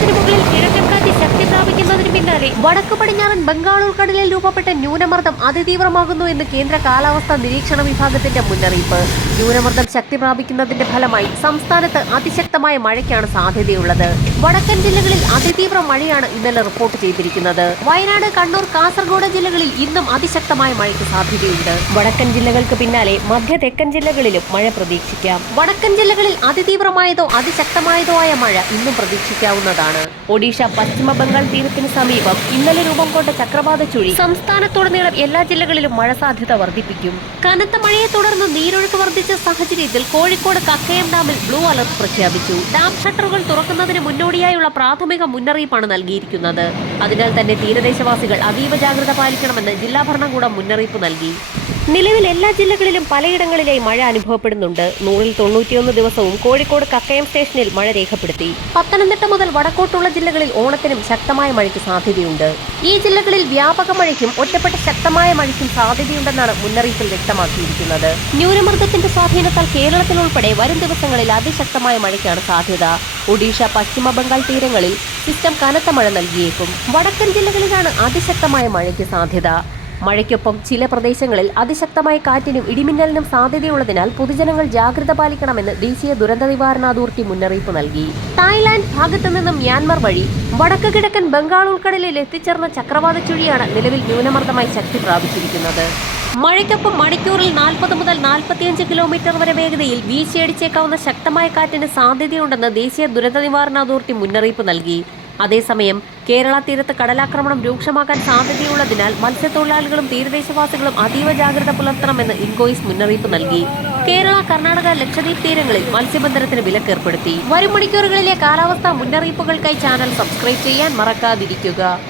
തീരത്തിന് മുകളിൽ കാറ്റ് പിന്നാലെ വടക്കു പടിഞ്ഞാറൻ ബംഗാൾ ഉൾക്കടലിൽ രൂപപ്പെട്ട ന്യൂനമർദ്ദം അതിതീവ്രമാകുന്നു എന്ന് കേന്ദ്ര കാലാവസ്ഥാ നിരീക്ഷണ വിഭാഗത്തിന്റെ മുന്നറിയിപ്പ്. ന്യൂനമർദ്ദം ശക്തി പ്രാപിക്കുന്നതിന്റെ ഫലമായി സംസ്ഥാനത്ത് അതിശക്തമായ മഴയ്ക്കാണ് സാധ്യതയുള്ളത്. വടക്കൻ ജില്ലകളിൽ അതിതീവ്ര മഴയാണ് ഇന്നലെ റിപ്പോർട്ട് ചെയ്തിരിക്കുന്നത്. വയനാട് കണ്ണൂർ കാസർഗോഡ് ജില്ലകളിൽ ഇന്നും അതിശക്തമായ മഴയ്ക്ക് സാധ്യതയുണ്ട്. വടക്കൻ ജില്ലകൾക്ക് പിന്നാലെ മധ്യ തെക്കൻ ജില്ലകളിലും മഴ പ്രതീക്ഷിക്കാം. വടക്കൻ ജില്ലകളിൽ അതിതീവ്രമായതോ അതിശക്തമായതോ ആയ മഴ ഇന്നും പ്രതീക്ഷിക്കാവുന്നതാണ്. ഒഡീഷ പശ്ചിമ ബംഗാൾ തീരത്തിന് സമീപം ഇന്നലെ രൂപം കൊണ്ട ചക്രവാത ചുഴി സംസ്ഥാനത്തുടനീളം എല്ലാ ജില്ലകളിലും മഴ സാധ്യത വർദ്ധിപ്പിക്കും. കനത്ത മഴയെ തുടർന്ന് നീരൊഴുക്ക് വർദ്ധിച്ച സാഹചര്യത്തിൽ കോഴിക്കോട് കക്കയം ഡാമിൽ ബ്ലൂ അലർട്ട് പ്രഖ്യാപിച്ചു. ഡാം ഷട്ടറുകൾ തുറക്കുന്നതിന് മുന്നോടിയായുള്ള പ്രാഥമിക മുന്നറിയിപ്പാണ് നൽകിയിരിക്കുന്നത്. അതിനാൽ തന്നെ തീരദേശവാസികൾ അതീവ ജാഗ്രത പാലിക്കണമെന്ന് ജില്ലാ ഭരണകൂടം മുന്നറിയിപ്പ് നൽകി. നിലവിൽ എല്ലാ ജില്ലകളിലും പലയിടങ്ങളിലായി മഴ അനുഭവപ്പെടുന്നുണ്ട്. നൂറിൽ തൊണ്ണൂറ്റിയൊന്ന് ദിവസവും കോഴിക്കോട് കക്കയം സ്റ്റേഷനിൽ മഴ രേഖപ്പെടുത്തി. പത്തനംതിട്ട മുതൽ വടക്കോട്ടുള്ള ജില്ലകളിൽ ഓണത്തിനും ശക്തമായ മഴയ്ക്ക് സാധ്യതയുണ്ട്. ഈ ജില്ലകളിൽ വ്യാപക മഴയ്ക്കും ഒറ്റപ്പെട്ട ശക്തമായ മഴയ്ക്കും സാധ്യതയുണ്ടെന്നാണ് മുന്നറിയിപ്പിൽ വ്യക്തമാക്കിയിരിക്കുന്നത്. ന്യൂനമർദ്ദത്തിന്റെ സ്വാധീനത്താൽ കേരളത്തിലുൾപ്പെടെ വരും ദിവസങ്ങളിൽ അതിശക്തമായ മഴയ്ക്കാണ് സാധ്യത. ഒഡീഷ പശ്ചിമ ബംഗാൾ തീരങ്ങളിൽ സിസ്റ്റം കനത്ത മഴ നൽകിയേക്കും. വടക്കൻ ജില്ലകളിലാണ് അതിശക്തമായ മഴയ്ക്ക് സാധ്യത. മഴയ്ക്കൊപ്പം ചില പ്രദേശങ്ങളിൽ അതിശക്തമായ കാറ്റിനും ഇടിമിന്നലിനും സാധ്യതയുള്ളതിനാൽ പൊതുജനങ്ങൾ ജാഗ്രത പാലിക്കണമെന്ന് ദേശീയ ദുരന്ത നിവാരണ അതോറിറ്റി മുന്നറിയിപ്പ് നൽകി. തായ്ലാന്റ് ഭാഗത്തു നിന്നും മ്യാൻമർ വഴി വടക്ക് കിഴക്കൻ ബംഗാൾ ഉൾക്കടലിൽ എത്തിച്ചേർന്ന ചക്രവാത ചുഴിയാണ് നിലവിൽ ന്യൂനമർദ്ദമായി ശക്തി പ്രാപിച്ചിരിക്കുന്നത്. മഴയ്ക്കൊപ്പം മണിക്കൂറിൽ നാൽപ്പത് മുതൽ നാൽപ്പത്തിയഞ്ച് കിലോമീറ്റർ വരെ വേഗതയിൽ വീശിയടിച്ചേക്കാവുന്ന ശക്തമായ കാറ്റിന് സാധ്യതയുണ്ടെന്ന് ദേശീയ ദുരന്ത നിവാരണ അതോറിറ്റി മുന്നറിയിപ്പ് നൽകി. അതേസമയം കേരള തീരത്ത് കടലാക്രമണം രൂക്ഷമാക്കാൻ സാധ്യതയുള്ളതിനാൽ മത്സ്യത്തൊഴിലാളികളും തീരദേശവാസികളും അതീവ ജാഗ്രത പുലർത്തണമെന്ന് ഇൻകോയിസ് മുന്നറിയിപ്പ് നൽകി. കേരള കർണാടക ലക്ഷദ്വീപ് തീരങ്ങളിൽ മത്സ്യബന്ധനത്തിന് വിലക്കേർപ്പെടുത്തി. വരും മണിക്കൂറുകളിലെ കാലാവസ്ഥാ മുന്നറിയിപ്പുകൾക്കായി ചാനൽ സബ്സ്ക്രൈബ് ചെയ്യാൻ മറക്കാതിരിക്കുക.